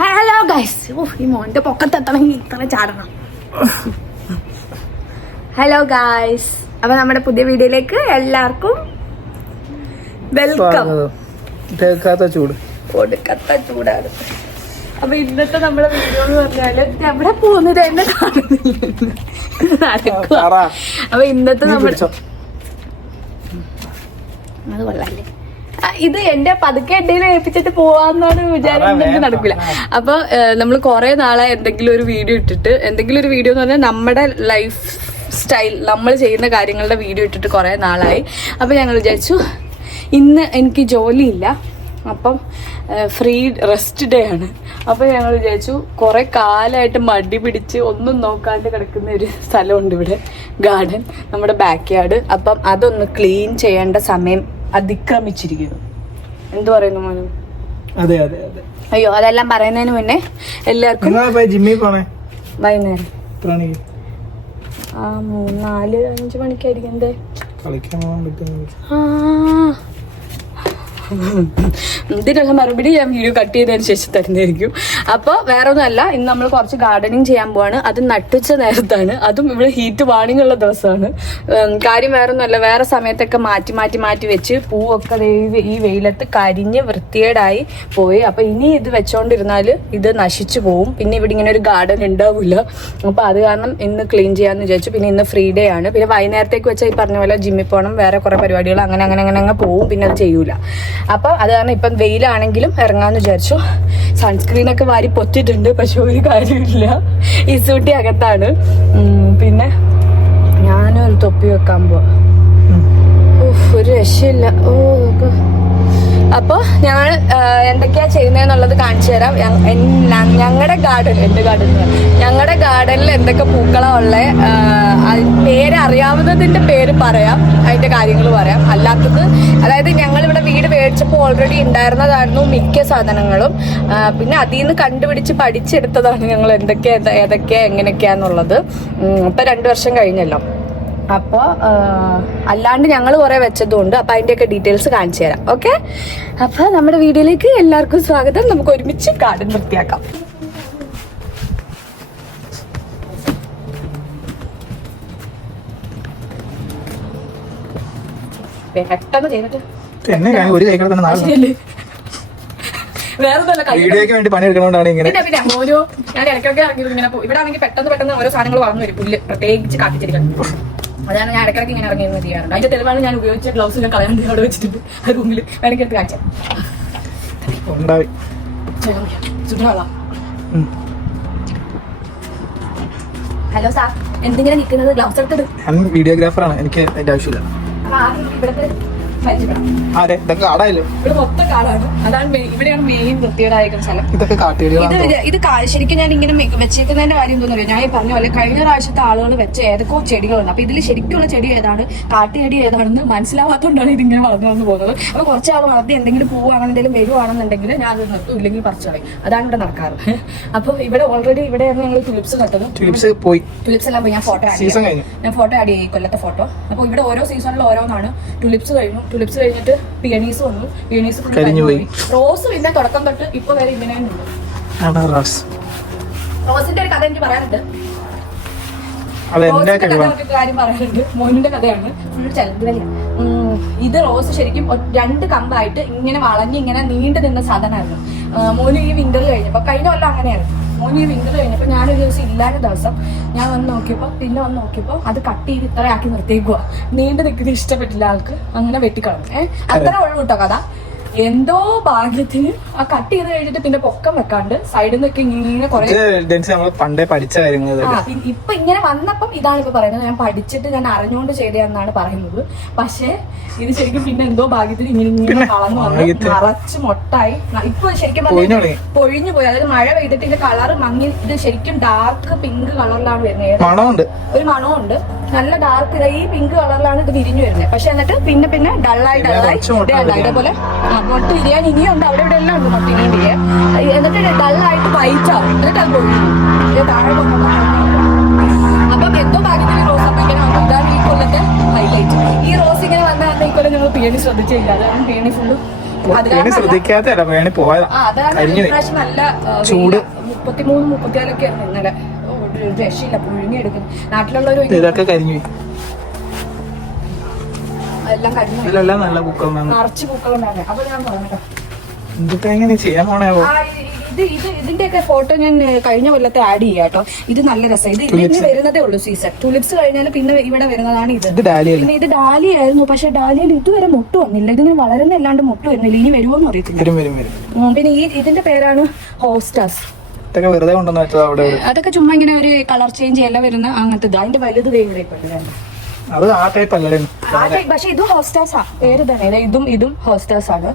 Hello guys. ഈ മോന്റെ പൊക്കത്തെത്തണമെങ്കിൽ ഇത്ര ചാടണം. ഹലോ ഗൈസ്, അപ്പൊ നമ്മുടെ പുതിയ വീഡിയോയിലേക്ക് എല്ലാവർക്കും വെൽക്കം. ഒടുക്കത്ത ചൂടാണ്. അപ്പൊ ഇന്നത്തെ നമ്മുടെ വീഡിയോ എന്ന് പറഞ്ഞാല് എവിടെ പോകുന്നത് എന്നെ കാണുന്നില്ല. അപ്പൊ ഇന്നത്തെ നമ്മുടെ അത് കൊള്ളാല്ലേ, ഇത് എന്റെ പതുക്കെ എന്തെങ്കിലും ഏൽപ്പിച്ചിട്ട് പോവാന്നാണ് വിചാരിക്കുന്നത്. നടക്കില്ല. അപ്പൊ നമ്മൾ കുറെ നാളെ എന്തെങ്കിലും ഒരു വീഡിയോ ഇട്ടിട്ട്, എന്തെങ്കിലും ഒരു വീഡിയോ എന്ന് പറഞ്ഞാൽ നമ്മുടെ ലൈഫ് സ്റ്റൈൽ, നമ്മൾ ചെയ്യുന്ന കാര്യങ്ങളുടെ വീഡിയോ ഇട്ടിട്ട് കുറെ നാളായി. അപ്പൊ ഞങ്ങൾ വിചാരിച്ചു ഇന്ന് എനിക്ക് ജോലിയില്ല, അപ്പം ഫ്രീ റെസ്റ്റ് ഡേ ആണ്. അപ്പം ഞങ്ങൾ വിചാരിച്ചു കുറെ കാലമായിട്ട് മടി പിടിച്ച് ഒന്നും നോക്കാണ്ട് കിടക്കുന്ന ഒരു സ്ഥലമുണ്ട് ഇവിടെ, ഗാർഡൻ, നമ്മുടെ ബാക്ക് യാർഡ്. അപ്പം അതൊന്ന് ക്ലീൻ ചെയ്യേണ്ട സമയം അതിക്രമിച്ചിരിക്കുന്നു. എന്തു പറയുന്നു മോനു? അതെ അതെ അതെ. അയ്യോ, അതെല്ലാം പറയുന്നതിന് മുന്നേ എല്ലാവർക്കും വൈകുന്നേരം 4-5 മണിക്കായിരിക്കും. എന്തേ ഇതിനുള്ള മറുപടി ഞാൻ വീഡിയോ കട്ട് ചെയ്തതിന് ശേഷം തരുന്നതായിരിക്കും. അപ്പോൾ വേറെ ഒന്നുമല്ല, ഇന്ന് നമ്മൾ കുറച്ച് ഗാർഡനിങ് ചെയ്യാൻ പോവാണ്. അത് നട്ടുച്ച നേരത്താണ്, അതും ഇവിടെ ഹീറ്റ് വാണിംഗ് ഉള്ള ദിവസമാണ്. കാര്യം വേറെ ഒന്നുമല്ല, വേറെ സമയത്തൊക്കെ മാറ്റി വെച്ച് പൂവൊക്കെ ഈ വെയിലത്ത് കരിഞ്ഞ് വൃത്തികേടായി പോയി. അപ്പൊ ഇനി ഇത് വെച്ചോണ്ടിരുന്നാല് ഇത് നശിച്ചു പോവും. പിന്നെ ഇവിടെ ഇങ്ങനെ ഒരു ഗാർഡൻ ഉണ്ടാവില്ല. അപ്പൊ അത് കാരണം ഇന്ന് ക്ലീൻ ചെയ്യാന്ന് വിചാരിച്ചു. പിന്നെ ഇന്ന് ഫ്രീ ഡേ ആണ്. പിന്നെ വൈകുന്നേരത്തേക്ക് വെച്ചാൽ ഈ പറഞ്ഞ പോലെ ജിമ്മിൽ പോകണം, വേറെ കുറെ പരിപാടികൾ അങ്ങനെ പോവും. പിന്നെ അത് ചെയ്യൂല. അപ്പൊ അത് കാരണം ഇപ്പം വെയിലാണെങ്കിലും ഇറങ്ങാന്ന് വിചാരിച്ചു. സൺസ്ക്രീനൊക്കെ വാരി പൊറ്റിട്ടുണ്ട്, പക്ഷെ ഒരു കാര്യമില്ല, ഈ സൂട്ടി അകത്താണ്. പിന്നെ ഞാനൊരു തൊപ്പി വെക്കാൻ പോവാ. ഒരു രക്ഷയില്ല. അപ്പോൾ ഞങ്ങൾ എന്തൊക്കെയാ ചെയ്യുന്നതെന്നുള്ളത് കാണിച്ചു തരാം. ഞങ്ങളുടെ ഗാർഡൻ, ഞങ്ങളുടെ ഗാർഡനിൽ എന്തൊക്കെ പൂക്കളാണ് ഉള്ളത്, പേരറിയാവുന്നതിന്റെ പേര് പറയാം, അതിന്റെ കാര്യങ്ങൾ പറയാം. അല്ലാത്തത്, അതായത് ഞങ്ങളിവിടെ വീട് മേടിച്ചപ്പോൾ ഓൾറെഡി ഉണ്ടായിരുന്നതായിരുന്നു മിക്ക സാധനങ്ങളും. പിന്നെ അതിൽ നിന്ന് കണ്ടുപിടിച്ച് പഠിച്ചെടുത്തതാണ് ഞങ്ങൾ ഏതൊക്കെയാ എങ്ങനെയൊക്കെയാന്നുള്ളത്. ഇപ്പൊ 2 വർഷം കഴിഞ്ഞല്ലോ. അപ്പോൾ അല്ലാണ്ട് ഞങ്ങൾ കുറെ വെച്ചതുകൊണ്ട് അപ്പൊ അതിന്റെയൊക്കെ ഡീറ്റെയിൽസ് കാണിച്ചു തരാം. ഓക്കെ, അപ്പൊ നമ്മുടെ വീഡിയോയിലേക്ക് എല്ലാവർക്കും സ്വാഗതം. നമുക്ക് ഒരുമിച്ച് ഗാർഡൻ വൃത്തിയാക്കാം. പെട്ടെന്ന് ചെയ്തിട്ട് പിന്നെ ഓരോ ഞാൻ ഇടയ്ക്കൊക്കെ ഇങ്ങനെ ഇവിടെ ആണെങ്കിൽ പെട്ടെന്ന് ഓരോ സാധനങ്ങൾ വളർന്നു വരും. പുല്ല് പ്രത്യേകിച്ച് കാത്തിച്ചിരിക്കണം. അതാണ് ഞാൻ ഇടയ്ക്കിടയ്ക്ക് ഇങ്ങനെ ഇറങ്ങി ചെയ്യാറുണ്ട്. അതിന്റെ തെളിവാണ് ഞാൻ ഉപയോഗിച്ച ഗ്ലൗസ് ഞാൻ കളയാണ്ട് അവിടെ വെച്ചിട്ടുണ്ട് റൂമിൽ. വേണമെങ്കിൽ എടുത്ത് കാണിച്ചാൽ. ഹലോ സാർ, എന്തിങ്ങനെ നിൽക്കുന്നത്? ഗ്ലൗസ് എടുത്തിട്ട്. വീഡിയോഗ്രാഫറാണ്, എനിക്ക് അതിന്റെ ആവശ്യമില്ല. അപ്പൊ ആദ്യം ഇവിടുത്തെ ഇവിടെ മൊത്തം കാടാണ്. അതാണ് ഇവിടെയാണ് മെയിൻ വൃത്തികേടായിരിക്കുന്ന സ്ഥലം. ഇത് ശരിക്കും ഞാൻ ഇങ്ങനെ വെച്ചേക്കുന്നതിന്റെ കാര്യം എന്താ പറയുക, ഞാൻ ഈ പറഞ്ഞ പോലെ കഴിഞ്ഞ പ്രാവശ്യത്തെ ആളുകൾ വെച്ച ഏതൊക്കെ ചെടികളുണ്ട്. അപ്പൊ ഇതിൽ ശരിക്കുള്ള ചെടി ഏതാണ്, കാട്ടുചെടി ഏതാണെന്ന് മനസ്സിലാവാത്തതുകൊണ്ടാണ് ഇതിങ്ങനെ വളർന്നു പോകുന്നത്. അപ്പൊ കുറച്ചാൾ വളർത്തി എന്തെങ്കിലും പൂവ് അങ്ങനെ എന്തെങ്കിലും വരുവാണെന്നുണ്ടെങ്കിൽ ഞാൻ അത് നിർത്തും, ഇല്ലെങ്കിൽ പറിച്ചു കളയും. അതാണ് ഇവിടെ നടക്കാറ്. അപ്പൊ ഇവിടെ ഓൾറെഡി ഇവിടെയാണ് ഞങ്ങൾ തുലിപ്സ് നട്ടത്. തുലിപ്സ് എല്ലാം പോയി. ഞാൻ ഫോട്ടോ ആഡ് ചെയ്യും, കൊല്ലത്തെ ഫോട്ടോ. അപ്പൊ ഇവിടെ ഓരോ സീസണിൽ ഓരോന്നാണ്. തുലിപ്സ് കഴിഞ്ഞിട്ട് പിയണീസ് വന്നു. പിയണീസ് റോസ് പിന്നെ തുടക്കം തൊട്ട് ഇപ്പൊ വരെ ഇങ്ങനെ ഉണ്ട്. റോസിന്റെ ഒരു കഥ എനിക്ക് പറയാനുണ്ട്. കാര്യം പറയാനുണ്ട്. മോനിന്റെ കഥയാണ്. Full challenge. ഇത് റോസ് ശരിക്കും 2 കമ്പായിട്ട് ഇങ്ങനെ വളഞ്ഞ് ഇങ്ങനെ നീണ്ടു നിന്ന സാധനമായിരുന്നു. മോന് ഈ വിന്റർ കഴിഞ്ഞപ്പോ, കഴിഞ്ഞ കൊല്ലം അങ്ങനെയായിരുന്നു. മോന് ഈ വിന്റർ കഴിഞ്ഞപ്പോ ഞാനൊരു ദിവസം ഇല്ലാത്ത ദിവസം ഞാൻ വന്ന് നോക്കിയപ്പോ അത് കട്ട് ചെയ്ത് ഇത്രയാക്കി നിർത്തിയേക്കുക. നീണ്ടു നിൽക്കുന്നത് ഇഷ്ടപ്പെട്ടില്ല ആൾക്ക്, അങ്ങനെ വെട്ടിക്കളഞ്ഞു. അത്ര ഉള്ളു കേട്ടോ കഥ. എന്തോ ഭാഗ്യത്തിന് ആ കട്ട് ചെയ്ത് കഴിഞ്ഞിട്ട് പിന്നെ പൊക്കം വെക്കാണ്ട് സൈഡിൽ നിന്നൊക്കെ ഇങ്ങനെ പണ്ടേ പഠിച്ച കാര്യങ്ങൾ ഇപ്പൊ ഇങ്ങനെ വന്നപ്പം ഇതാണ് ഇപ്പൊ പറയുന്നത്. ഞാൻ പഠിച്ചിട്ട് ഞാൻ അറിഞ്ഞുകൊണ്ട് ചെയ്തതെന്നാണ് പറയുന്നത്. പക്ഷെ ഇത് ശരിക്കും പിന്നെ എന്തോ ഭാഗ്യത്തിന് ഇങ്ങനെ വളർന്നു വന്ന് നിറച്ച് മൊട്ടായി. ഇപ്പൊ ശരിക്കും പൊഴിഞ്ഞു പോയി. അതായത് മഴ പെയ്തിട്ട് ഇതിന്റെ കളർ മങ്ങി. ഇത് ശരിക്കും ഡാർക്ക് പിങ്ക് കളറിലാണ് വരുന്നത്. ഒരു മണമുണ്ട്, നല്ല ഡാർക്ക്. ഈ പിങ്ക് കളറിലാണ് ഇത് വിരിഞ്ഞു വരുന്നത്. പക്ഷെ എന്നിട്ട് പിന്നെ ഡള്ളായി ഇതേപോലെ മൊട്ട് വിരിയാൻ ഇനിയുണ്ട്. അവിടെ ഇവിടെ എല്ലാം ഉണ്ട് മൊട്ട് ഇനിയും വിരിയാൻ. എന്നിട്ട് ഡള്ളായിട്ട് വൈറ്റ് ആവും. എന്നിട്ട് അത് പൊഴിഞ്ഞു താഴെ. അപ്പം എന്തോ ഭാഗ്യത്തിന് റോസ് അപ്പൊ ഇങ്ങനെ വന്നു. ഇതാണ് ഈ കൊല്ലത്തെ ഹൈലൈറ്റ്. ഈ റോസ് ഇങ്ങനെ വന്നാൽ ഈ കൊല്ലം ഞങ്ങൾ പിയണി ശ്രദ്ധിച്ചില്ല. അതാണ് പിയണി ഫുള്ള് വേണി ശ്രദ്ധിക്കാത്തല്ല വേണി പോയതാ. കരിഞ്ഞു പോയി. നല്ല ചൂട് 33-34 ആയിരുന്നു ഇന്നലെ. ഒരു രക്ഷയില്ല, പുഴുങ്ങിയെടുക്കുന്നു. നാട്ടിലുള്ളവർ ഇതൊക്കെ കരിഞ്ഞു പോയി. എല്ലാം കരിഞ്ഞു, ഇതിലെല്ലാം നല്ല പൂക്കളുണ്ടായിരുന്നു. നിറച്ച് പൂക്കളുണ്ടായിരുന്നു. അപ്പൊ ഞാൻ പറഞ്ഞോ എന്തൊക്കെ എങ്ങനെ ചെയ്യാൻ പോണേ. ഇതിന്റെയൊക്കെ ഫോട്ടോ ഞാൻ കഴിഞ്ഞ കൊല്ലത്തെ ആഡ് ചെയ്യാം കേട്ടോ. ഇത് നല്ല രസം. ഇത് ഇനി വരുന്നതേ ഉള്ളൂ സീസൺ. ടുലിപ്സ് കഴിഞ്ഞാൽ പിന്നെ ഇവിടെ വരുന്നതാണ് ഇത്. പിന്നെ ഇത് ഡാലിയ ആയിരുന്നു, പക്ഷെ ഡാലിയയിൽ ഇതുവരെ മുട്ട് വന്നില്ല. ഇതിങ്ങനെ വളരുന്നല്ലാണ്ട് മുട്ട് വരുന്നില്ല. ഇനി വരുമോന്ന് അറിയത്തില്ല. പിന്നെ ഇതിന്റെ പേരാണ് ഹോസ്റ്റാസ്. അതൊക്കെ ചുമ്മാ ഇങ്ങനെ ഒരു കളർ ചേഞ്ച് എല്ലാം വരുന്ന അങ്ങനത്തെ ഇത്. അതിന്റെ വലുത് ഇവിടെ പക്ഷെ ഇതും ഹോസ്റ്റാസാ, പേര് തന്നെ. ഇതും ഹോസ്റ്റാസ് ആണ്.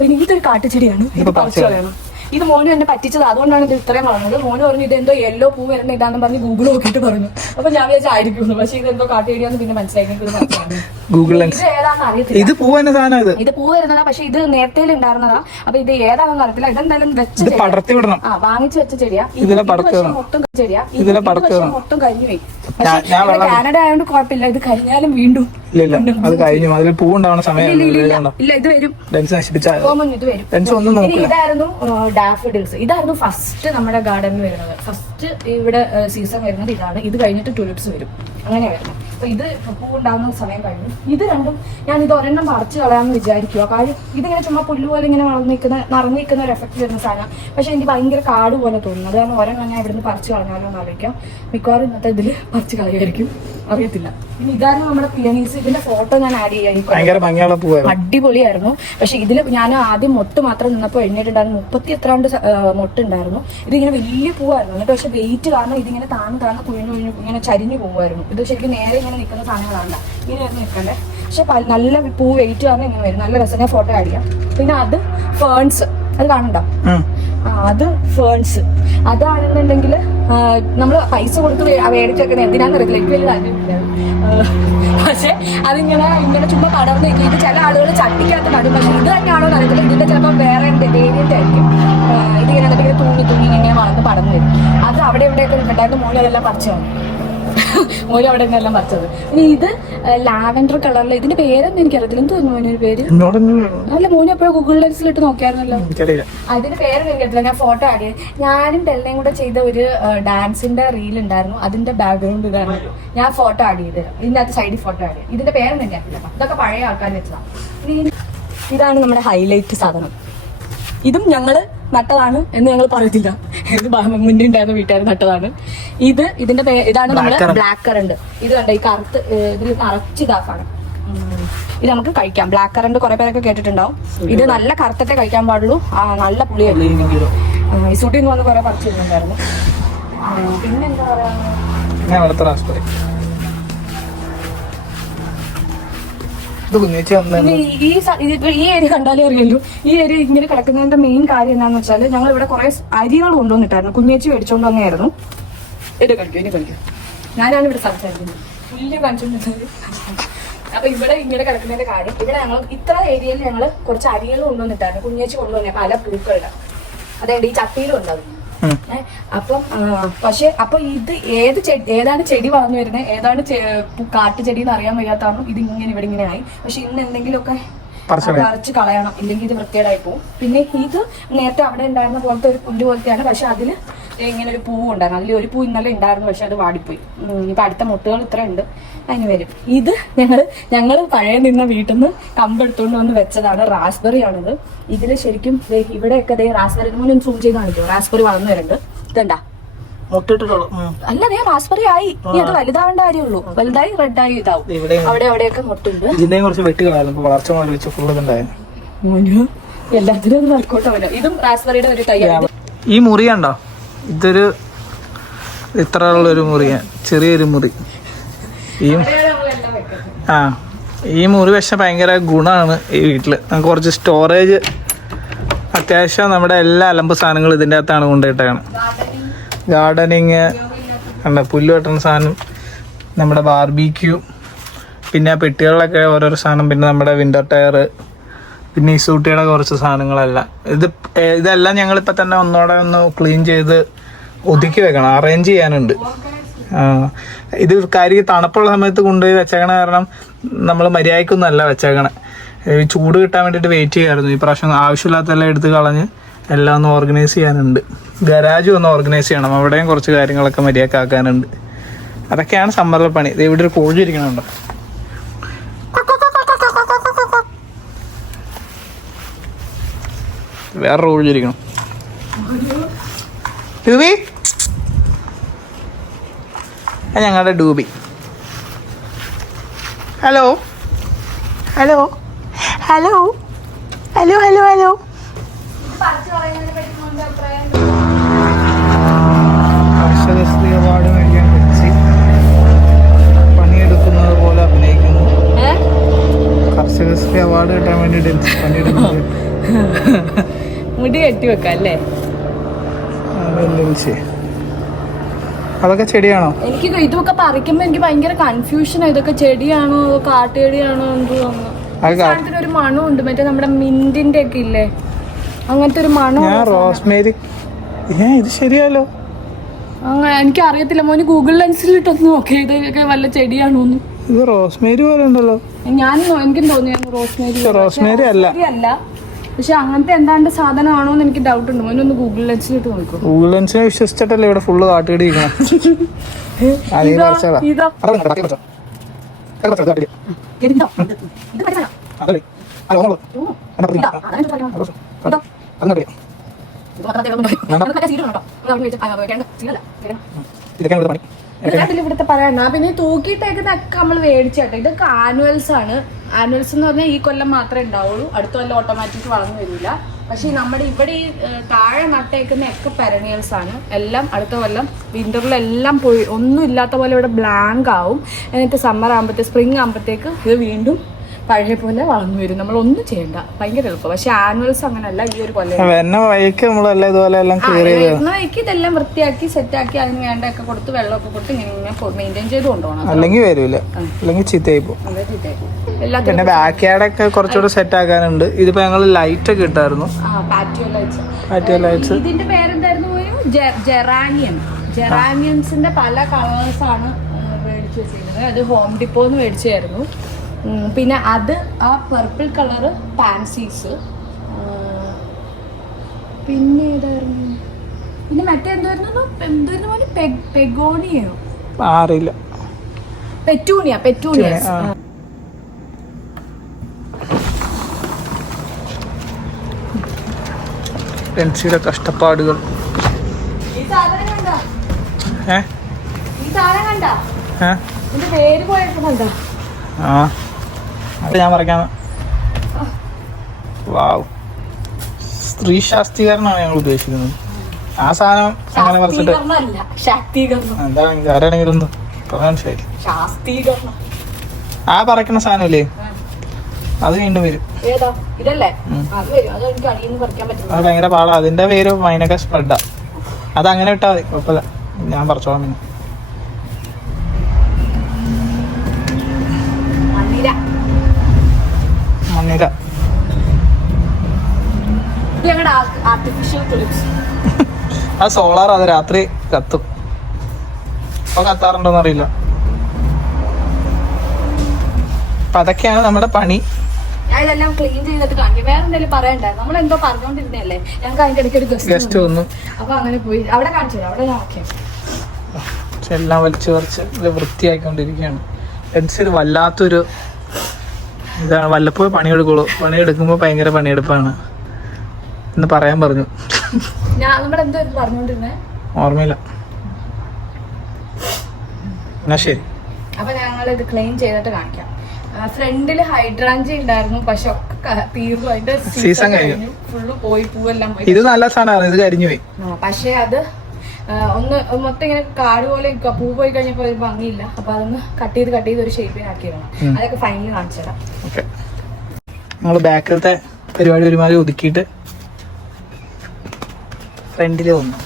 പിന്നെ ഇതൊരു കാട്ടുചെടിയാണ്. ഇത് പറിച്ചു കളയണം. ഇത് മോന് എന്നെ പറ്റിച്ചത്, അതുകൊണ്ടാണ് ഇത് ഇത്രയും വളർന്നത്. മോന് പറഞ്ഞു ഇതെന്തോ യെല്ലോ പൂ വരുന്ന ഇതാണെന്ന് പറഞ്ഞ് ഗൂഗിൾ നോക്കിയിട്ട് പറഞ്ഞു. അപ്പൊ ഞാൻ വിചാരിച്ചായിരിക്കുന്നു, പക്ഷെ ഇതെന്തോ കാട്ടുചെടിയാന്ന് പിന്നെ മനസ്സിലാക്കി. ഇത് ഏതാണെന്ന് അറിയത്തില്ല. ഇത് പൂ വരുന്നതാ, പക്ഷെ ഇത് നേരത്തെ ഉണ്ടായിരുന്നതാ. അപ്പൊ ഇത് ഏതാണെന്ന് അറിയത്തില്ല. ഇതെന്തായാലും വെച്ച വാങ്ങിച്ചു വെച്ച ചെടിയാ. മൊത്തം ചെടിയാ. മൊത്തം കരിഞ്ഞു പോയി. കാനഡ ആയതുകൊണ്ട് കുഴപ്പമില്ല. ഇത് കഴിഞ്ഞാലും വീണ്ടും അത് കഴിഞ്ഞു. അതിൽ പൂ ഉണ്ടാവുന്ന സമയം ഇല്ല, ഇത് വരും. ഇതായിരുന്നു ഡാഫഡിൽസ്. ഇതായിരുന്നു ഫസ്റ്റ് നമ്മുടെ ഗാർഡനിൽ വരുന്നത്. ഫസ്റ്റ് ഇവിടെ സീസൺ വരുന്നത് ഇതാണ്. ഇത് കഴിഞ്ഞിട്ട് ടുലിപ്സ് വരും. അങ്ങനെ വരുന്നത്. അപ്പൊ ഇത് പൂ ഉണ്ടാകുന്ന സമയം കഴിഞ്ഞു. ഇത് രണ്ടും ഞാൻ ഇത് ഒരെണ്ണം പറിച്ചു കളയാമെന്ന് വിചാരിക്കുക. കാര്യം ഇതിങ്ങനെ ചുമ്മാ പുല്ലുപോലെ ഇങ്ങനെ നിറഞ്ഞിരിക്കുന്ന ഒരു എഫക്ട് വരുന്ന സാധനം. പക്ഷെ എനിക്ക് ഭയങ്കര കാട് പോലെ തോന്നുന്നു. അതാണ് ഒരെണ്ണം ഞാൻ ഇവിടുന്ന് പറിച്ചു കളഞ്ഞാലോ എന്ന് ആലോചിക്കാം. മിക്കവാറും ഇന്നത്തെ ഇതിൽ പറിച്ചു കളയായിരിക്കും, അറിയത്തില്ല. ഇനി ഇതായിരുന്നു നമ്മുടെ പിയനീസ്. ഇതിന്റെ ഫോട്ടോ ഞാൻ ആഡ് ചെയ്യാം. അടിപൊളിയായിരുന്നു. പക്ഷെ ഇതിൽ ഞാൻ ആദ്യം മൊട്ട് മാത്രം നിന്നപ്പോൾ എഴുന്നേറ്റുണ്ടായിരുന്നു 30 എത്രാണ്ട് മൊട്ടുണ്ടായിരുന്നു. ഇതിങ്ങനെ വലിയ പൂവായിരുന്നു. എന്നിട്ട് പക്ഷെ വെയിറ്റ് കാരണം ഇതിങ്ങനെ താന്ന് കുഴിഞ്ഞു ഇങ്ങനെ ചരിഞ്ഞു പോകുമായിരുന്നു. ഇത് ശരിക്കും നേരെ ഇങ്ങനെ നിൽക്കുന്ന സാധനങ്ങളാണ്. ഇങ്ങനെയായിരുന്നു നിൽക്കണ്ടേ. പക്ഷെ നല്ല പൂ വെയിറ്റ് കാരണം ഇങ്ങനെ വരും. നല്ല രസം. ഞാൻ ഫോട്ടോ ആഡ് ചെയ്യാം. പിന്നെ അത് ഫേൺസ്, അത് കാണണ്ട. അത് ഫേൺസ്. അതാണെന്നുണ്ടെങ്കിൽ നമ്മൾ പൈസ കൊടുത്ത് മേടിച്ച് വെക്കുന്നത് എന്തിനാന്ന് അറിയത്തില്ല. എനിക്ക് വലിയ താല്പര്യമില്ല. പക്ഷെ അതിങ്ങനെ ചുമ്മാ പടർന്ന് നിൽക്കും. ഇത് ചില ആളുകൾ ചട്ടിക്കകത്ത് നടും. പക്ഷെ ഇത് തന്നെയാണോ അറിയത്തില്ല. ഇതിന്റെ ചിലപ്പോൾ വേറെ വേരിയന്റ് ആയിരിക്കും. ഇതിങ്ങനെ എന്തെങ്കിലും തൂങ്ങി ഇങ്ങനെ വളർന്ന് പടർന്നു വരും. അത് അവിടെ എവിടെയൊക്കെ ഉണ്ടായിരുന്നു. മോനെ അതെല്ലാം പറിച്ചു മോന് അവിടെ നിന്നെല്ലാം പറിച്ചത്. ഇനി ഇത് ലാവൻഡർ കളറിൽ. ഇതിന്റെ പേരൊന്നും എനിക്കറിയത്തില്ല. എന്ത് തോന്നുന്നു മോനൊരു പേര്? അല്ല, മോന് എപ്പോഴും ഗൂഗിൾ ലെൻസിലിട്ട് നോക്കിയായിരുന്നല്ലോ. അതിന്റെ പേര് എനിക്കറിയത്തില്ല. ഞാൻ ഫോട്ടോ ആഡ് ചെയ്യും. ഞാനും ടെല്ലയും കൂടെ ചെയ്ത ഒരു ഡാൻസിന്റെ റീൽ ഉണ്ടായിരുന്നു. അതിന്റെ ബാക്ക്ഗ്രൗണ്ട് ഇതാണ്. ഞാൻ ഫോട്ടോ ആഡ് ചെയ്ത് തരാം. ഇതിന്റെ അകത്ത് സൈഡിൽ ഫോട്ടോ ആഡ് ചെയ്യും. ഇതിന്റെ പേരൊന്നും എനിക്കറിയില്ല. ഇതൊക്കെ പഴയ ആൾക്കാർ വെച്ചതാണ്. ഇതാണ് നമ്മുടെ ഹൈലൈറ്റ് സാധനം. ഇതും ഞങ്ങള് നട്ടതാണ് എന്ന് ഞങ്ങൾ പറയത്തില്ല. ഇത് മുന്നേ ഉണ്ടായിരുന്ന വീട്ടുകാർ നട്ടതാണ്. ഇതിന്റെ ഇതാണ് നമ്മുടെ ബ്ലാക്ക് കറണ്ട്. ഇത് കണ്ട ഈ കറുത്ത് ഇതിൽ നിറച്ചിതാക്കാണ്. ഇത് നമുക്ക് കഴിക്കാം. ബ്ലാക്ക് കറണ്ട് കുറെ പേരൊക്കെ കേട്ടിട്ടുണ്ടാവും. ഇത് നല്ല കറുത്തത്തെ കഴിക്കാൻ പാടുള്ളൂ. നല്ല പുളിയല്ലേ. ഈ സൂട്ടിൽ നിന്ന് വന്ന് കുറെ പറിച്ചിട്ടുണ്ടായിരുന്നു. പിന്നെന്താ പറയാ, ഈ ഏരിയ കണ്ടാലേ അറിയല്ലോ. ഈ ഏരിയ ഇങ്ങനെ കിടക്കുന്നതിന്റെ മെയിൻ കാര്യം എന്താണെന്ന് വെച്ചാൽ ഞങ്ങൾ ഇവിടെ കുറെ അരികൾ കൊണ്ടുവന്നിട്ടായിരുന്നു. കുഞ്ഞേച്ചി മേടിച്ചോണ്ട് വന്നെയായിരുന്നു. ഇത് കഴിക്കും. ഞാനാണ് ഇവിടെ സംസാരിക്കുന്നത്. വലിയ കാണിച്ചോണ്ടിരുന്നത്. അപ്പൊ ഇവിടെ ഇങ്ങനെ കിടക്കുന്നതിന്റെ കാര്യം, ഇവിടെ ഞങ്ങൾ ഇത്ര ഏരിയയിൽ ഞങ്ങൾ കുറച്ച് അരികൾ കൊണ്ടുവന്നിട്ടായിരുന്നു. കുഞ്ഞേച്ചി കൊണ്ടുവന്നേ പല പൂക്കളുടെ. അതായത് ഈ ചട്ടിയിലും ഉണ്ടാവും. അപ്പം അപ്പൊ ഇത് ഏതാണ് ചെടി വളർന്നു വരുന്നത്, ഏതാണ് കാട്ടുചെടി എന്ന് അറിയാൻ വയ്യാത്തതാണ് ഇത് ഇങ്ങനെ ഇവിടെ ഇങ്ങനെ ആയി. പക്ഷെ ഇന്ന് എന്തെങ്കിലുമൊക്കെ പറിച്ച് കളയണം, ഇല്ലെങ്കിൽ ഇത് വൃത്തികേടായി പോകും. പിന്നെ ഇത് നേരത്തെ അവിടെ ഉണ്ടായിരുന്ന പോലത്തെ ഒരു പുല്ല് പോലത്തെയാണ്. പക്ഷെ അതിൽ ഇങ്ങനെ ഒരു പൂവ് ഉണ്ടായിരുന്നു. അതിൽ ഒരു പൂ ഇന്നലെ ഉണ്ടായിരുന്നു, പക്ഷെ അത് വാടിപ്പോയി. ഇപ്പൊ അടുത്ത മുട്ടുകൾ ഇത്ര ഉണ്ട്, അതിന് വരും. ഇത് ഞങ്ങൾ പഴയ നിന്ന വീട്ടിൽ നിന്ന് കമ്പെടുത്തോണ്ട് വന്ന് വെച്ചതാണ്. റാസ്ബെറി ആണിത്. ഇതിൽ ശരിക്കും ഇവിടെയൊക്കെ റാസ്ബെറി മുന്നേ സൂം ചെയ്ത് കാണിക്കും. റാസ്ബെറി വളർന്നു വരുന്നുണ്ട്. ഇതെന്താ അല്ല, ഞാൻ റാസ്ബെറി ആയി. ഇനി അത് വലുതാവേണ്ട കാര്യമുള്ളൂ. വലുതായി റെഡായി ഇതാവും. അവിടെ അവിടെയൊക്കെ മുട്ടുണ്ട്. എല്ലാത്തിനും അത് വർക്കൗട്ട് ആവില്ല. ഇതും റാസ്ബെറിയുടെ ഒരു തയ്യാറ്. ഈ മുറി കണ്ടോ? ഇതൊരു ഇത്ര ഉള്ളൊരു മുറിയാണ്, ചെറിയൊരു മുറി. ഈ മുറി പക്ഷെ ഭയങ്കര ഗുണമാണ് ഈ വീട്ടിൽ. നമുക്ക് കുറച്ച് സ്റ്റോറേജ്, അത്യാവശ്യം നമ്മുടെ എല്ലാ അലമ്പ് സാധനങ്ങളും ഇതിൻ്റെ അകത്താണ് കൊണ്ടുപോയിട്ടാണ്. ഗാർഡനിങ് കണ്ട, പുല്ല് വെട്ടുന്ന സാധനം, നമ്മുടെ ബാർബിക്യൂ, പിന്നെ പെട്ടികളിലൊക്കെ ഓരോരോ സാധനം, പിന്നെ നമ്മുടെ വിൻ്റർ ടയർ, പിന്നെ ഈ സൂട്ടിയുടെ കുറച്ച് സാധനങ്ങളെല്ലാം. ഇതെല്ലാം ഞങ്ങളിപ്പോൾ തന്നെ ഒന്നോടെ ഒന്ന് ക്ലീൻ ചെയ്ത് ഒതുക്കി വെക്കണം, അറേഞ്ച് ചെയ്യാനുണ്ട്. ഇത് കാര്യം തണുപ്പുള്ള സമയത്ത് കൊണ്ടുപോയി വെച്ചേക്കണ കാരണം നമ്മൾ മര്യാദക്കൊന്നുമല്ല വെച്ചേക്കണേ. ചൂട് കിട്ടാൻ വേണ്ടിയിട്ട് വെയിറ്റ് ചെയ്യായിരുന്നു. ഈ പ്രാവശ്യം ആവശ്യമില്ലാത്തെല്ലാം എടുത്ത് കളഞ്ഞ് എല്ലാം ഒന്ന് ഓർഗനൈസ് ചെയ്യാനുണ്ട്. ഗരാജും ഒന്ന് ഓർഗനൈസ് ചെയ്യണം. അവിടെയും കുറച്ച് കാര്യങ്ങളൊക്കെ മര്യാദക്കാക്കാനുണ്ട്. അതൊക്കെയാണ് സമ്മറിലെ പണി. ഇത് ഇവിടെ ഒരു കോഴി ഇരിക്കണുണ്ടോ? വേറൊരു കോഴി ഇരിക്കണം. ഡൂബി, ഞങ്ങളുടെ ഡൂബി. Hello hello hello hello hello hello. കർഷകശ്രീ അവാർഡ് മേടിക്കാൻ വെച്ച് പണിയെടുക്കുന്നത് പോലെ അഭിനയിക്കുന്നു. കർഷകശ്രീ അവാർഡ് കിട്ടാൻ വേണ്ടിയിട്ട് പണിയെടുക്കുന്നത്. മുടി കെട്ടി വെക്കാം അല്ലേ? അതൊക്കെ ചെടിയാണോ? എനിക്ക് ഇതൊക്കെ പറിക്കുമ്പോ എനിക്ക് ഭയങ്കര കൺഫ്യൂഷൻ. ഇതൊക്കെ ചെടിയാണോ കാട്ടുചെടിയാണോ എന്ന് തോന്നുന്നു. ഒരു മണമുണ്ട്, മറ്റേ നമ്മുടെ മിന്റിന്റെ ഒക്കെ ഇല്ലേ, അങ്ങനത്തെ ഒരു മണം. റോസ്മേരി. ഇത് ശരിയാലോ? എനിക്ക് അറിയത്തില്ല മോന്. ഗൂഗിൾ ലെൻസിലിട്ടൊന്ന് നോക്കിയ ഇതൊക്കെ വല്ല ചെടിയാണോന്ന്. ഇത് റോസ്മേരി പോലെ ഉണ്ടല്ലോ. എനിക്കും തോന്നിയായിരുന്നു റോസ്മേരി. റോസ്മേരി അല്ല, പക്ഷെ അങ്ങനത്തെ എന്താണ്ട് സാധനമാണോന്ന് എനിക്ക് ഡൗട്ട് ഉണ്ട്. മോനൊന്ന് ഗൂഗിൾ ലെൻസിലിട്ട് നോക്കൂ. ഗൂഗിൾ ലെൻസിനെ വിശ്വസിച്ചിട്ടല്ലേ ഇവിടെ ഫുള്ള് കാട്ടുകടി ഇരിക്കണം. ഇവിടുത്തെ പറയണ്ട. പിന്നെ തൂക്കിയിട്ടേക്കുന്നൊക്കെ നമ്മൾ മേടിച്ചേട്ടെ. ഇതൊക്കെ ആനുവൽസ് ആണ്. ആനുവൽസ് എന്ന് പറഞ്ഞാൽ ഈ കൊല്ലം മാത്രമേ ഉണ്ടാവുള്ളൂ. അടുത്ത കൊല്ലം ഓട്ടോമാറ്റിക് വളർന്നു വരില്ല. പക്ഷെ നമ്മുടെ ഇവിടെ ഈ താഴെ നട്ടേക്കുന്ന ഒക്കെ പെരനിയൽസ് ആണ്. എല്ലാം അടുത്ത കൊല്ലം വിന്ററിലെല്ലാം പോയി ഒന്നും ഇല്ലാത്ത പോലെ ഇവിടെ ബ്ലാങ്ക് ആവും. എന്നിട്ട് സമ്മർ ആകുമ്പോഴത്തേക്ക് സ്പ്രിങ് ആകുമ്പോഴത്തേക്ക് ഇത് വീണ്ടും പഴയ പോലെ വളർന്നു വരും. നമ്മൾ ഒന്നും ചെയ്യണ്ട, ഭയങ്കര എളുപ്പം. പക്ഷെ ആനുവൽസ് അങ്ങനെയല്ല. ഈ ഒരു കൊല്ലം ഇതെല്ലാം വൃത്തിയാക്കി സെറ്റാക്കി അതിന് വേണ്ടൊക്കെ കൊടുത്ത് വെള്ളമൊക്കെ കൊടുത്ത് ഇങ്ങനെ മെയിൻറ്റെയിൻ ചെയ്ത് കൊണ്ടുപോകണം. അല്ലെങ്കിൽ വരില്ല, അല്ലെങ്കിൽ ചീത്തയായി പോകും. പിന്നെ ബാക്ക് യാർഡൊക്കെ കുറച്ചുകൂടെ സെറ്റ് ആക്കാനുണ്ട്. ഇതിപ്പോ ഞങ്ങൾ ലൈറ്റ് ഒക്കെ ഇട്ടായിരുന്നു. Patio lights. ഇതിന്റെ പേരെന്തായിരുന്നു? ജെറാനിയംസിന്റെ പല കളേഴ്സ് ആണ് മേടിച്ചു വെച്ചിരുന്നത്. അത് ഹോം ഡിപ്പോന്ന് മേടിച്ചായിരുന്നു. പിന്നെ അത് ആ പർപ്പിൾ കളറ് പാൻസീസ്. പിന്നെ ഏതായിരുന്നു? പിന്നെ മറ്റേ എന്തായിരുന്നു? പെഗോണിയോ? അറിയില്ല. പെറ്റൂണിയ. പെൻസിയുടെ കഷ്ടപ്പാടുകൾ. ഈ സാധനം കണ്ട പേര് പോയിട്ടുണ്ടോ? അത് ഞാൻ പറയാം. വാവ്, സ്ത്രീ ശാക്തീകരണമാണ് ഞങ്ങൾ ഉദ്ദേശിക്കുന്നത്. ആ സാധനം അങ്ങനെ പറഞ്ഞിട്ട് എന്താ ആരാണെങ്കിലും ആ പറക്കുന്ന സാധനല്ലേ, അത് വീണ്ടും വരും. അത് ഭയങ്കര പാടാ. അതിന്റെ പേര് മൈനക സ്പ്രെഡാ. അത് അങ്ങനെ ഇട്ടാ മതി, കുഴപ്പമില്ല. ഞാൻ പറിച്ചോളാം. പിന്നെ മണ്ണിര അത് സോളാർ. അത് രാത്രി കത്തും. അപ്പൊ കത്താറുണ്ടോന്ന് അറിയില്ല. അപ്പൊ അതൊക്കെയാണ് നമ്മുടെ പണി. ഞാൻ ഇതെല്ലാം ക്ലീൻ ചെയ്തിട്ട് കാണിക്കും. വേറെ എന്തെങ്കിലും പറയണ്ടേ? നമ്മളെന്തോ പറഞ്ഞോണ്ടിരുന്നല്ലേ, ഞങ്ങൾക്ക് അതിന്റെ ഇടയ്ക്ക് ഒരു ഗസ്റ്റ് വന്നു. അപ്പൊ അങ്ങനെ പോയി അവിടെ കാണിച്ചു. അവിടെ ഞാൻ ഓക്കെ എല്ലാം വലിച്ചു പറിച്ച് വൃത്തിയായിക്കൊണ്ടിരിക്കുകയാണ്. പെൻസിൽ വല്ലാത്തൊരു ഇതാണ്. വല്ലപ്പോഴും പണിയെടുക്കുള്ളൂ. പണിയെടുക്കുമ്പോൾ ഭയങ്കര പണിയെടുപ്പാണ് എന്ന് പറയാൻ പറഞ്ഞു. ഓർമ്മയില്ല. എന്നാ ശരി. അപ്പൊ ഞങ്ങൾ ഇത് ക്ലീൻ ചെയ്തിട്ട് കാണിക്കാം. ഫ്രണ്ടില് ഹൈഡ്രാഞ്ചി ഉണ്ടായിരുന്നു, പക്ഷെ ഒക്കെ തീർന്നു. അതിന്റെ സീസൺ കഴിഞ്ഞു, ഫുള്ള് പോയി, പൂവെല്ലാം പോയി. ഇത് നല്ല സാധനമാണ്, ഇത് കരിഞ്ഞു പോയി. പക്ഷെ അത് ഒന്ന് മൊത്തം ഇങ്ങനെ കാട് പോലെ പൂ പോയി കഴിഞ്ഞപ്പോ ഒരു ഭംഗിയില്ല. അപ്പൊ അതൊന്ന് കട്ട് ചെയ്ത് ഒരു ഷേപ്പിനാക്കിയിടണം. അതൊക്കെ ഫൈനലി കാണിച്ചു തരാം. ഓക്കെ, ഞങ്ങൾ ബാക്കിലത്തെ പരിപാടി ഒരുമാതിരി ഒതുക്കിയിട്ട് ഫ്രണ്ടില് വന്നു.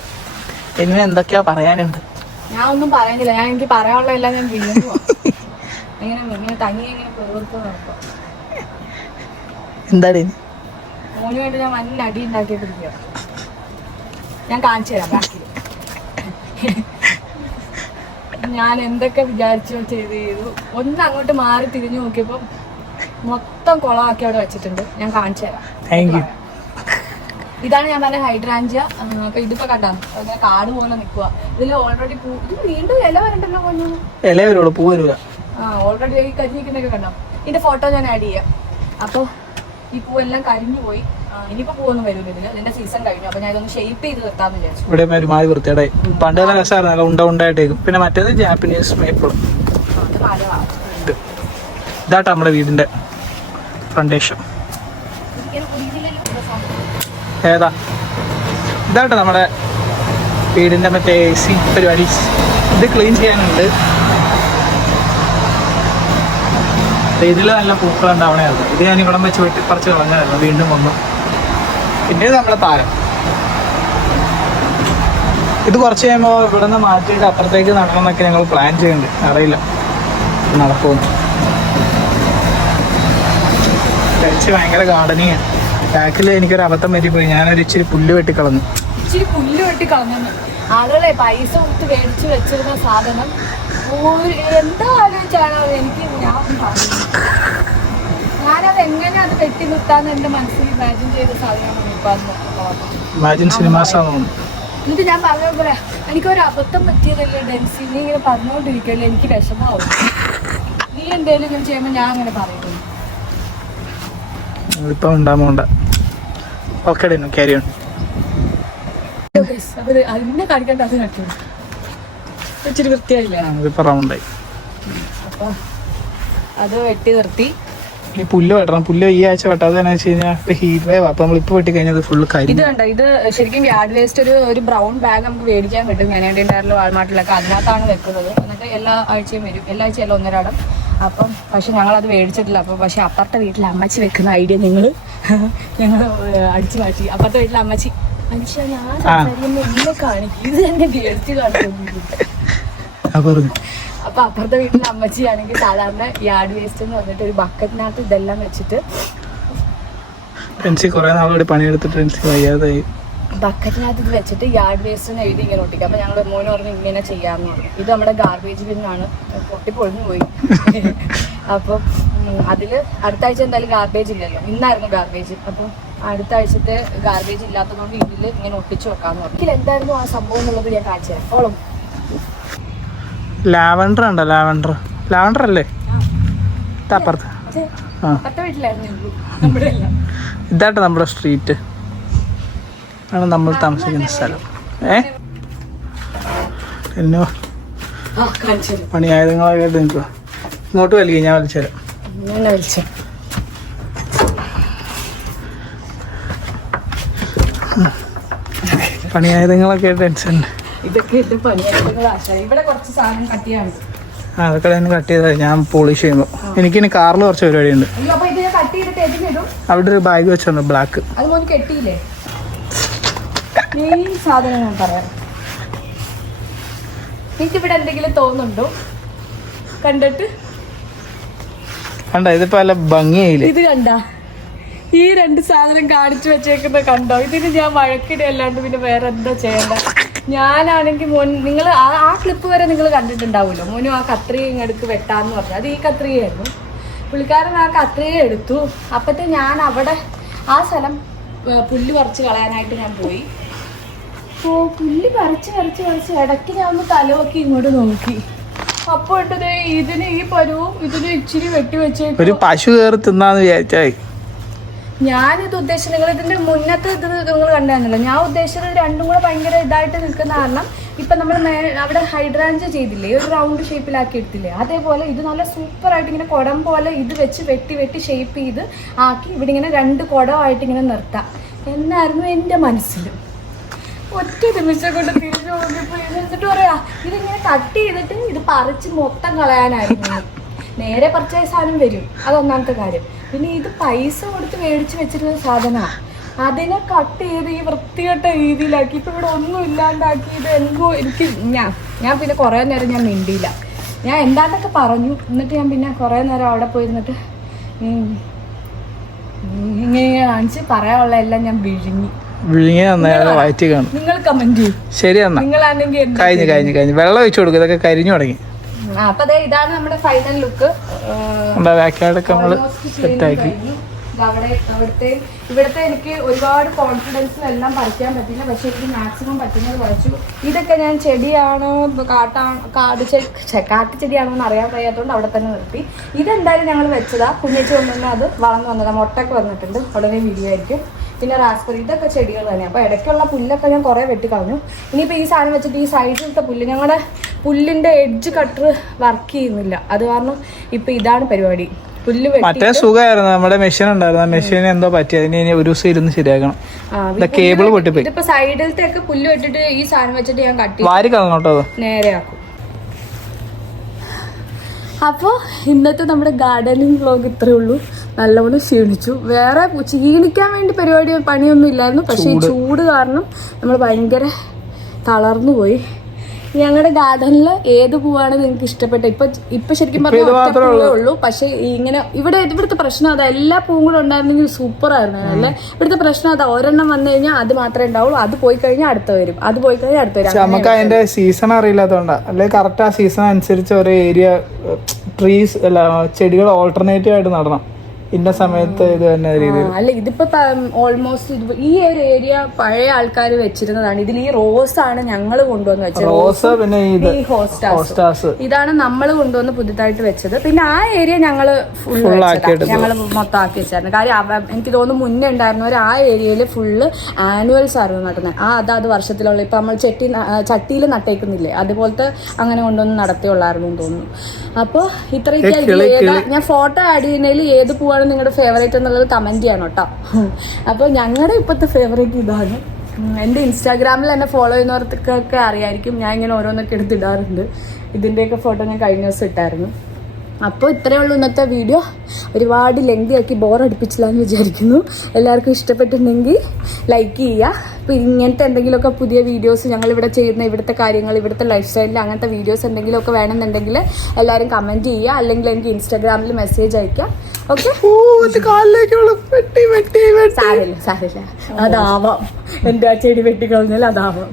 ഇനി എന്തൊക്കെയാ പറയാനുണ്ട്? ഞാൻ ഒന്നും പറയുന്നില്ല. എനിക്ക് പറയാനുള്ള എല്ലാം ഞാൻ വീണ്ടും ഇങ്ങനെ തങ്ങി ഇങ്ങനെ പ്രവർത്തനം എന്താണ് മോന് വേണ്ടി ഞാൻ നല്ല അടി ഉണ്ടാക്കിയിട്ടിരിക്കുക. ഞാൻ കാണിച്ചു തരാം ബാക്കിൽ ഞാൻ എന്തൊക്കെ വിചാരിച്ചു ചെയ്തു. ഒന്ന് അങ്ങോട്ട് മാറി തിരിഞ്ഞു നോക്കിയപ്പോ മൊത്തം കുളമാക്കി അവിടെ വെച്ചിട്ടുണ്ട്. ഞാൻ കാണിച്ചു തരാം. Thank you. ഇതാണ് ഞാൻ പറഞ്ഞ ഹൈഡ്രാഞ്ചിയ. അപ്പൊ ഇതിപ്പോ കണ്ടോ അങ്ങനെ കാട് പോലെ നിൽക്കുക. ഇതിൽ ഓൾറെഡി പൂ, ഇത് വീണ്ടും ഇല വരണ്ടല്ലോ കൊഞ്ഞു. ഇല വരുള്ളൂ, പൂ വരില്ല. ഓൾറെഡി ഈ കരിഞ്ഞിരിക്കുന്നൊക്കെ കണ്ടോ. ഇതിന്റെ ഫോട്ടോ ഞാൻ ആഡ് ചെയ്യാം. അപ്പൊ ഈ പൂവെല്ലാം കരിഞ്ഞു പോയി. ഇനിയിപ്പോ പൂവൊന്നും വരില്ല ഇതില്. ഇതിന്റെ സീസൺ കഴിഞ്ഞു. അപ്പൊ ഞാൻ ഇതൊന്ന് ഷേപ്പ് ചെയ്ത് നിർത്താന്ന് വിചാരിച്ചു. ഇവിടെ ഒരുമാതിരി വൃത്തിയുടെ പണ്ട് നല്ല രസമായിരുന്നു, ഉണ്ട ഉണ്ടായിട്ടേക്കും. പിന്നെ മറ്റേത് ജാപ്പനീസ് മേപ്പിളും. ഇതാട്ടോ നമ്മുടെ വീടിന്റെ ഫൗണ്ടേഷൻ. ഏതാ ഇതാട്ടോ നമ്മുടെ വീടിന്റെ മറ്റേ AC പരിപാടി. ഇത് ക്ലീൻ ചെയ്യാനുണ്ട്. ഇതിൽ നല്ല പൂക്കൾ ഉണ്ടാവണമായിരുന്നു. ഇത് ഞാൻ ഇവിടെ വെച്ച് വെട്ടി പറിച്ച് കളഞ്ഞായിരുന്നു. വീണ്ടും വന്നു. പിന്നെ നമ്മുടെ താരം. ഇത് കുറച്ച് കഴിയുമ്പോൾ ഇവിടെ നിന്ന് മാറ്റിയിട്ട് അപ്പുറത്തേക്ക് നടണമെന്നൊക്കെ ഞങ്ങൾ പ്ലാൻ ചെയ്യുന്നുണ്ട്. അറിയില്ല നടക്കുമെന്ന്. കഴിച്ച് ഭയങ്കര ഗാർഡനിങ്. ബാക്കിൽ എനിക്കൊരു അബദ്ധം പറ്റിപ്പോയി. ഞാനൊരു ഇച്ചിരി പുല്ല് വെട്ടിക്കളഞ്ഞു. ഇച്ചിരി പുല്ല് വെട്ടിക്കളഞ്ഞു. ആളുകളെ പൈസ കൊടുത്ത് മേടിച്ച് വെച്ചിരുന്ന സാധനം എന്താ ആലോചിച്ചാണ് എനിക്ക്. ഞാനത് എങ്ങനെ അത് വെട്ടി നിർത്താന്ന് എന്റെ മനസ്സിൽ ഇമാജിൻ ചെയ്ത സാധനമാണ്. എന്നിട്ട് ഞാൻ പറഞ്ഞ പോലെ എനിക്കൊരു അബദ്ധം പറ്റിയതല്ലേ ഡെൻസി, നീ ഇങ്ങനെ പറഞ്ഞുകൊണ്ടിരിക്കല്ലേ, എനിക്ക് വിഷമാവും. നീ എന്തേലും ഇങ്ങനെ ചെയ്യുമ്പോൾ ഞാൻ അങ്ങനെ പറയുന്നു. ഇപ്പൊ ഉണ്ടാവണ്ട. Okay carry on. അപ്പൊ അതിനെ കാണിക്കേണ്ട അത് കാണിച്ചു ഇച്ചിരി വൃത്തിയായില്ല. അപ്പൊ അത് വെട്ടി നിർത്തി. ഈ പുല്ല് വെട്ടണം. പുല്ല് ഈ ആഴ്ച വെട്ടാതെ വെച്ച് കഴിഞ്ഞാൽ ഹീറ്റ് വേവ്. അപ്പൊ നമ്മൾ ഇപ്പൊ വെട്ടി കഴിഞ്ഞാൽ ഫുള്ള് കാര്യം. ഇത് കണ്ടോ, ഇത് ശരിക്കും യാർഡ് വേസ്റ്റ് ഒരു ബ്രൗൺ ബാഗ് നമുക്ക് മേടിക്കാൻ കിട്ടും. ഞാനേണ്ടായിരുന്നു വാൾമാർട്ടിലൊക്കെ. അതിനകത്താണ് വെക്കുന്നത്. എന്നിട്ട് എല്ലാ ആഴ്ചയും വരും. എല്ലാ ആഴ്ചയല്ല ഒന്നരാടം. അപ്പം പക്ഷെ ഞങ്ങളത് മേടിച്ചിട്ടില്ല. അപ്പം പക്ഷെ അപ്പുറത്തെ വീട്ടിൽ അമ്മച്ചി വെക്കുന്ന ഐഡിയ ഞങ്ങൾ അടിച്ചു മാറ്റി. അപ്പുറത്തെ വീട്ടിൽ അമ്മച്ചി മനുഷ്യ ഞാൻ എന്നെ കാണിക്കും, ഇത് എന്നെ മേടിച്ച് കാണിക്കുന്നു. അപ്പൊ അപ്പുറത്തെ വീട്ടിലെ അമ്മച്ചിയാണെങ്കിൽ സാധാരണ യാർഡ് വേസ്റ്റ് എന്ന് പറഞ്ഞിട്ട് ഒരു ബക്കറ്റിനകത്ത് ഇതെല്ലാം വെച്ചിട്ട് ബക്കറ്റിനകത്ത് ഇത് വെച്ചിട്ട് യാർഡ് വേസ്റ്റ് എന്ന് എഴുതി ഇങ്ങനെ ഒട്ടിക്കും. അപ്പൊ ഞങ്ങൾ മോനെ പറഞ്ഞ് ഇങ്ങനെ ചെയ്യാമെന്ന് പറഞ്ഞു. ഇത് നമ്മുടെ ഗാർബേജ് ബിന്നാണ്, പൊട്ടിപ്പൊളിഞ്ഞു പോയി. അപ്പം അതില് അടുത്ത ആഴ്ച എന്തായാലും ഗാർബേജ് ഇല്ലല്ലോ. ഇന്നായിരുന്നു ഗാർബേജ്. അപ്പം അടുത്ത ആഴ്ചത്തെ ഗാർബേജ് ഇല്ലാത്തതുകൊണ്ട് ഇതിൽ ഇങ്ങനെ ഒട്ടിച്ചു വെക്കാന്ന് പറഞ്ഞു. ഇതിൽ എന്തായിരുന്നു ആ സംഭവം എന്നുള്ളത് ഞാൻ കാണിച്ചു തരാം. ഓളം ലാവൻഡർ ഉണ്ടോ? ലാവൻഡർ അല്ലേ? അപ്പുറത്ത് ഇതാട്ടോ നമ്മുടെ സ്ട്രീറ്റ് ആണ് നമ്മൾ താമസിക്കുന്ന സ്ഥലം. എന്നോ പണിയായുധങ്ങളൊക്കെ നിൽക്കുക. ഇങ്ങോട്ട് വലിയ ഞാൻ വലിച്ചുതരാം. പണിയായുധങ്ങളൊക്കെ ടെൻഷൻ. ഇതൊക്കെ എന്റെ പണിയായുധങ്ങളാ. ഇവിടെ കുറച്ച് സാധനം കട്ട് ചെയ്യാനുണ്ട്. അതൊക്കെ തന്നെ കട്ട് ചെയ്താൽ ഞാൻ പോളിഷ് ചെയ്യുമ്പോൾ. എനിക്കിനി കാറിൽ കുറച്ച് പരിപാടിയുണ്ട്. അവിടെ ഒരു ബാഗ് വെച്ചിട്ടുണ്ട് ബ്ലാക്ക്. അത് മോന് കെട്ടിയില്ലേ? മെയിൻ സാധനം ഞാൻ പറയാം. എനിക്കിവിടെ എന്തെങ്കിലും തോന്നുന്നുണ്ടോ കണ്ടിട്ട്? കണ്ട ഇതിപ്പോ നല്ല ഭംഗിയായില്ലേ? ഇത് കണ്ട ഈ രണ്ട് സാധനം കാണിച്ചു വെച്ചേക്കുന്ന കണ്ടോ? ഇതിന് ഞാൻ വഴക്കിടെ അല്ലാണ്ട് പിന്നെ വേറെ എന്താ ചെയ്യണ്ട. ഞാനാണെങ്കിൽ മോൻ നിങ്ങൾ ആ ക്ലിപ്പ് വരെ നിങ്ങൾ കണ്ടിട്ടുണ്ടാവുമല്ലോ. മോനും ആ കത്രിക എടുത്ത് വെട്ടാന്ന് പറഞ്ഞു. അത് ഈ കത്രികയായിരുന്നു. പുള്ളിക്കാരൻ ആ കത്രിക എടുത്തു. അപ്പത്തെ ഞാൻ അവിടെ ആ സ്ഥലം പുല്ല് പറിച്ച് കളയാനായിട്ട് ഞാൻ പോയി. പുല്ല് പറിച്ച് ഇടയ്ക്ക് ഞാൻ ഒന്ന് തലവൊക്കെ ഇങ്ങോട്ട് നോക്കി. അപ്പോൾ ഇട്ടത് ഇതിന് ഈ പരുവും ഇതിന് ഇച്ചിരി വെട്ടി വെച്ച് ഒരു പശു കയറി തിന്നാന്ന് വിചാരിച്ചായി. ഞാനിത് ഉദ്ദേശിച്ചത് നിങ്ങൾ ഇതിന്റെ മുന്നത്തെ ഇത് നിങ്ങൾ കണ്ടായിരുന്നല്ലോ. ഞാൻ ഉദ്ദേശിച്ചത് രണ്ടും കൂടെ ഭയങ്കര ഇതായിട്ട് നിൽക്കുന്ന കാരണം ഇപ്പം നമ്മൾ അവിടെ ഹൈഡ്രാഞ്ച ചെയ്തില്ലേ, ഒരു റൗണ്ട് ഷേപ്പിലാക്കി എടുത്തില്ലേ, അതേപോലെ ഇത് നല്ല സൂപ്പറായിട്ട് ഇങ്ങനെ കുടം പോലെ ഇത് വെച്ച് വെട്ടി ഷേപ്പ് ചെയ്ത് ആക്കി ഇവിടെ ഇങ്ങനെ രണ്ട് കുടമായിട്ട് ഇങ്ങനെ നിർത്താം എന്നായിരുന്നു എൻ്റെ മനസ്സിൽ. ഒറ്റ നിമിഷം കൊണ്ട് തിരിച്ചു നോക്കിയപ്പോൾ എന്നിട്ട് പറയാ ഇതിങ്ങനെ കട്ട് ചെയ്തിട്ട് ഇത് പറിച്ച് മൊത്തം കളയാനായിരുന്നു. നേരെ പറിച്ച സാധനം വരും, അതൊന്നാമത്തെ കാര്യം. പിന്നെ ഇത് പൈസ കൊടുത്ത് മേടിച്ച് വെച്ചിരുന്ന സാധനമാണ്. അതിനെ കട്ട് ചെയ്ത് ഈ വൃത്തികെട്ട രീതിയിലാക്കി ഇപ്പം ഇവിടെ ഒന്നും ഇല്ലാണ്ടാക്കി. ഇത് എന്തോ എനിക്ക് ഞാൻ പിന്നെ കുറേ നേരം ഞാൻ മിണ്ടിയില്ല. ഞാൻ എന്താണ്ടൊക്കെ പറഞ്ഞു. എന്നിട്ട് ഞാൻ പിന്നെ കുറേ നേരം അവിടെ പോയിരുന്നിട്ട് ഇങ്ങനെ കാണിച്ച് പറയാനുള്ള എല്ലാം ഞാൻ വിഴുങ്ങി. നിങ്ങൾ കമന്റ് ചെയ്യും. ശരി എന്നാ. നിങ്ങളാണെങ്കിൽ കഴിഞ്ഞു വെള്ളം ഒഴിച്ചു കൊടുക്കും. ഇതൊക്കെ കരിഞ്ഞു തുടങ്ങി. അപ്പൊ അതെ ഇതാണ് നമ്മുടെ ഫൈനൽ ലുക്ക്. ബാക്കിയായിട്ടൊക്കെ നമ്മള് സെറ്റാക്കി. ഇവിടുത്തെ എനിക്ക് ഒരുപാട് കോൺഫിഡൻസും എല്ലാം പറിക്കാൻ പറ്റില്ല, പക്ഷെ എനിക്ക് മാക്സിമം പറ്റുന്നത് പറിച്ചു. ഇതൊക്കെ ഞാൻ ചെടിയാണോ കാട്ടുചെടിയാണോ എന്ന് അറിയാൻ കഴിയാത്തതുകൊണ്ട് അവിടെ തന്നെ നിർത്തി. ഇതെന്തായാലും ഞങ്ങൾ വെച്ചതാ, കുഞ്ഞേച്ചി കൊണ്ടുവന്ന് അത് വളർന്നു വന്നതാ, മുട്ടൊക്കെ വന്നിട്ടുണ്ട്, ഉടനെ വീഡിയോ ആയിരിക്കും. പിന്നെ റാസ്ബെറി, ഇതൊക്കെ ചെടികൾ തന്നെ. അപ്പോൾ ഇടയ്ക്കുള്ള പുല്ലൊക്കെ ഞാൻ കുറേ വെട്ടിക്കളഞ്ഞു. ഇനിയിപ്പോൾ ഈ സാധനം വെച്ചിട്ട് ഈ സൈഡിലത്തെ പുല്ല്, ഞങ്ങളുടെ പുല്ലിൻ്റെ എഡ്ജ് കട്ടർ വർക്ക് ചെയ്യുന്നില്ല, അത് കാരണം ഇപ്പം ഇതാണ് പരിപാടി. പുല്ല് മറ്റേ സുഖമായിരുന്നു, നമ്മുടെ മെഷീൻ ഉണ്ടായിരുന്നു, ആ മെഷീൻ എന്തോ പറ്റി, അതിന് ഇനി ഒരു ദിവസം ഇരുന്ന് ശരിയാക്കണം. കേബിൾ പൊട്ടിപ്പോയി. ഇതിപ്പോ സൈഡിലത്തെ ഒക്കെ പുല്ല് വെട്ടിട്ട് ഈ സാധനം വെച്ചിട്ട് ഞാൻ കട്ടി വാരി കളഞ്ഞോട്ടോ, നേരെയാക്കും. അപ്പോൾ ഇന്നത്തെ നമ്മുടെ ഗാർഡനിങ് വ്ലോഗ് ഇത്രേ ഉള്ളൂ. നല്ലവണ്ണം ക്ഷീണിച്ചു. വേറെ ക്ഷീണിക്കാൻ വേണ്ടി പണിയൊന്നും ഇല്ലായിരുന്നു, പക്ഷെ ഈ ചൂട് കാരണം നമ്മൾ ഭയങ്കര തളർന്നു പോയി. ഞങ്ങളുടെ ഗാർഡനിൽ ഏത് പൂവാണ് നിങ്ങൾക്ക് ഇഷ്ടപ്പെട്ടത്? ഇപ്പൊ ശരിക്കും പറഞ്ഞാൽ ഉള്ളൂ, പക്ഷെ ഇങ്ങനെ ഇവിടുത്തെ പ്രശ്നം അതാ, എല്ലാ പൂവും കൂടെ ഉണ്ടായിരുന്നെങ്കിൽ സൂപ്പർ ആയിരുന്നു അല്ലേ. ഇവിടുത്തെ പ്രശ്നം അതാ, ഒരെണ്ണം വന്നു കഴിഞ്ഞാൽ അത് മാത്രമേ ഉണ്ടാവുള്ളൂ, അത് പോയി കഴിഞ്ഞാൽ അടുത്ത വരും, അത് പോയി കഴിഞ്ഞാൽ അടുത്ത വരും. നമുക്ക് അതിന്റെ സീസൺ അറിയില്ലാത്തതുകൊണ്ടാ, അല്ലെ കറക്റ്റ് ആ സീസൺ അനുസരിച്ച് ഓരോ ഏരിയ ട്രീസ് അല്ല ചെടികൾ ഓൾട്ടർനേറ്റീവ് ആയിട്ട് നടണം ഇന്ന സമയത്ത്. ഇത് തന്നെ രീതിയിൽ അല്ല, ഇതിപ്പോ ഓൾമോസ്റ്റ് ഈ ഒരു ഏരിയ പഴയ ആൾക്കാർ വെച്ചിരുന്നതാണ്. ഇതിൽ ഈ റോസ് ആണ് ഞങ്ങൾ കൊണ്ടുവന്ന് വെച്ചത്. റോസ് പിന്നെ ഈ ഹോസ്റ്റാസ് ഇതാണ് നമ്മൾ കൊണ്ടുവന്ന് പുതുതായിട്ട് വെച്ചത്. പിന്നെ ആ ഏരിയ ഞങ്ങള് ഞങ്ങള് മൊത്തം ആക്കി വെച്ചായിരുന്നു. കാര്യം എനിക്ക് തോന്നുന്നു മുന്നേ ഉണ്ടായിരുന്നവർ ആ ഏരിയയിൽ ഫുള്ള് ആനുവൽസ് ആയിരുന്നു നട്ടുന്നത്. അത് വർഷത്തിലുള്ള ഇപ്പൊ നമ്മൾ ചട്ടിയിൽ നട്ടേക്കുന്നില്ലേ, അതുപോലത്തെ അങ്ങനെ കൊണ്ടുവന്ന് നടത്തിയുള്ളായിരുന്നു തോന്നുന്നു. അപ്പോൾ ഇത്രയൊക്കെ ഞാൻ ഫോട്ടോ ആഡ് ചെയ്യുന്നതിൽ ഏത് പൂവാണ് നിങ്ങളുടെ ഫേവറേറ്റ് എന്നുള്ളത് കമന്റ് ചെയ്യണം കേട്ടോ. അപ്പോൾ ഞങ്ങളുടെ ഇപ്പോഴത്തെ ഫേവറേറ്റ് ഇതാണ്. എൻ്റെ ഇൻസ്റ്റാഗ്രാമിൽ എന്നെ ഫോളോ ചെയ്യുന്നവർക്കൊക്കെ അറിയായിരിക്കും, ഞാൻ ഇങ്ങനെ ഓരോന്നൊക്കെ എടുത്തിടാറുണ്ട്. ഇതിൻ്റെയൊക്കെ ഫോട്ടോ ഞാൻ കഴിഞ്ഞ ദിവസം ഇട്ടായിരുന്നു. അപ്പോൾ ഇത്രയേ ഉള്ളൂ ഇന്നത്തെ വീഡിയോ. ഒരുപാട് ലെങ്തി ആക്കി ബോറടിപ്പിച്ചില്ല എന്ന് വിചാരിക്കുന്നു. എല്ലാവർക്കും ഇഷ്ടപ്പെട്ടിട്ടുണ്ടെങ്കിൽ ലൈക്ക് ചെയ്യുക. അപ്പോൾ ഇങ്ങനത്തെ എന്തെങ്കിലുമൊക്കെ പുതിയ വീഡിയോസ് ഞങ്ങളിവിടെ ചെയ്യുന്ന ഇവിടുത്തെ കാര്യങ്ങൾ, ഇവിടുത്തെ ലൈഫ് സ്റ്റൈലിൽ അങ്ങനത്തെ വീഡിയോസ് എന്തെങ്കിലുമൊക്കെ വേണമെന്നുണ്ടെങ്കിൽ എല്ലാവരും കമൻറ്റ് ചെയ്യുക, അല്ലെങ്കിൽ എനിക്ക് ഇൻസ്റ്റാഗ്രാമിൽ മെസ്സേജ് അയക്കാം. ഓക്കെ, സാരില്ല അതാവാം, എൻ്റെ ആ ചെടി വെട്ടിക്കളഞ്ഞാൽ അതാവാം.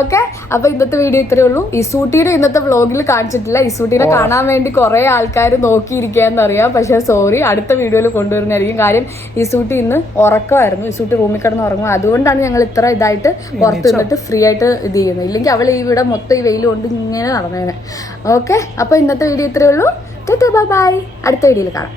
ഓക്കെ, അപ്പോൾ ഇന്നത്തെ വീഡിയോ ഇത്രയേ ഉള്ളൂ. ഇസൂട്ടിയുടെ ഇന്നത്തെ വ്ളോഗിൽ കാണിച്ചിട്ടില്ല. ഇസൂട്ടിനെ കാണാൻ വേണ്ടി കുറേ ആൾക്കാർ നോക്കിയിരിക്കാന്നറിയാം, പക്ഷെ സോറി, അടുത്ത വീഡിയോയിൽ കൊണ്ടുവരുന്നതായിരിക്കും. കാര്യം ഇസൂട്ടി ഇന്ന് ഉറക്കമായിരുന്നു, ഇസൂട്ടി റൂമിൽ കിടന്ന് ഉറങ്ങും. അതുകൊണ്ടാണ് ഞങ്ങൾ ഇത്ര ഇതായിട്ട് പുറത്ത് നിന്നിട്ട് ഫ്രീ ആയിട്ട് ഇത് ചെയ്യുന്നത്. ഇല്ലെങ്കിൽ അവൾ ഈ ഇവിടെ മൊത്തം ഈ വെയിൽ കൊണ്ട് ഇങ്ങനെ നടന്നേനെ. ഓക്കെ, അപ്പോൾ ഇന്നത്തെ വീഡിയോ ഇത്രയേ ഉള്ളൂ. ബൈ, അടുത്ത വീഡിയോയിൽ കാണാം.